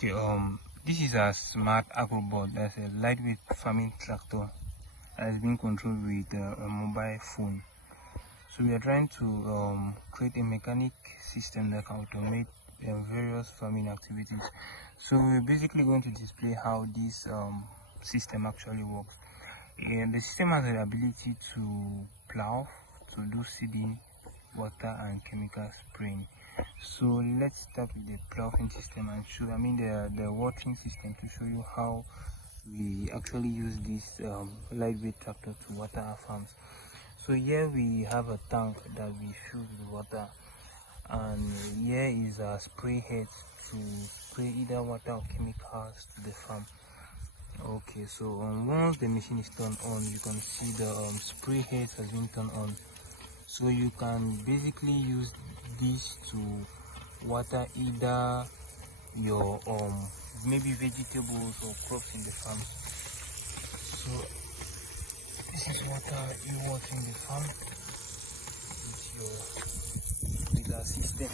Okay, this is a smart agrobot. That's a lightweight farming tractor that is being controlled with a mobile phone. So we are trying to create a mechanic system that can automate various farming activities. So we're basically going to display how this system actually works. And the system has the ability to plow, to do seeding, water and chemical spraying. So let's start with the ploughing system and show, the watering system, to show you how we actually use this lightweight tractor to water our farms. So here we have a tank that we fill with water, and here is a spray head to spray either water or chemicals to the farm. Okay, so once the machine is turned on, you can see the spray head has been turned on. So you can basically use this to water either your maybe vegetables or crops in the farm. So this is water you water in the farm with our system.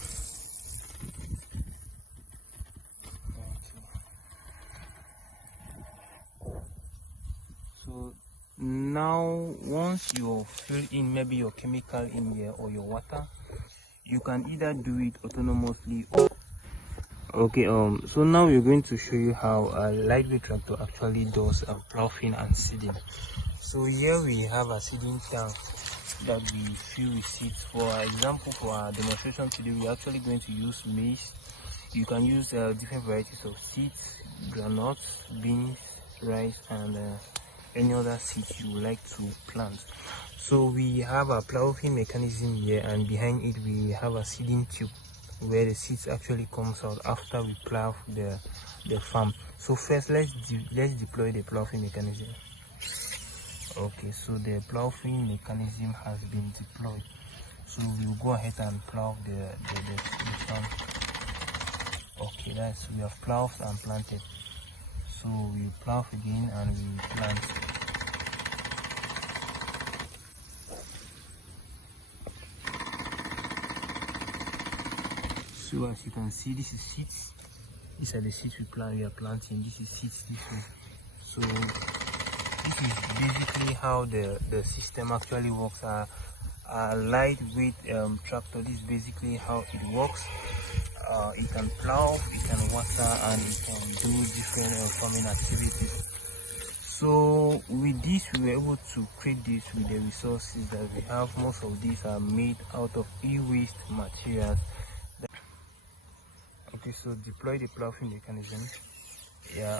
So now once you fill in maybe your chemical in here or your water, you can either do it autonomously or okay. So now we're going to show you how a lightweight tractor actually does ploughing and seeding. So here we have a seeding tank that we fill with seeds. For example, for our demonstration today, we're actually going to use maize. You can use different varieties of seeds, granules, beans, rice, and any other seeds you would like to plant. So we have a ploughing mechanism here, and behind it we have a seeding tube where the seeds actually comes out after we plough the farm. So first let's deploy the ploughing mechanism. Okay, so the ploughing mechanism has been deployed. So we'll go ahead and plough the farm. Okay, we have ploughed and planted. So we plough again and we plant. So as you can see, this is seeds. These are the seeds we are planting. This is seeds this way. So this is basically how the system actually works. A lightweight tractor. This is basically how it works. It can plow, it can water, and it can do different farming activities. So with this, we were able to create this with the resources that we have. Most of these are made out of e-waste materials. Okay, so deploy the ploughing mechanism. Yeah,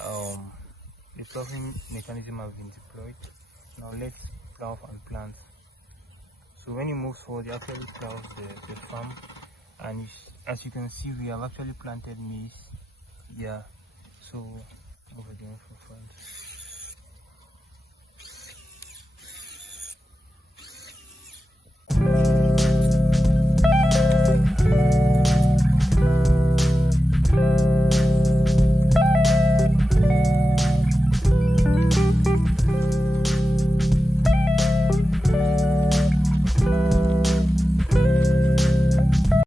the ploughing mechanism has been deployed. Now let's plough and plant. So when you move forward, you actually plough the farm, and as you can see, we have actually planted maize. Yeah, so over again for front.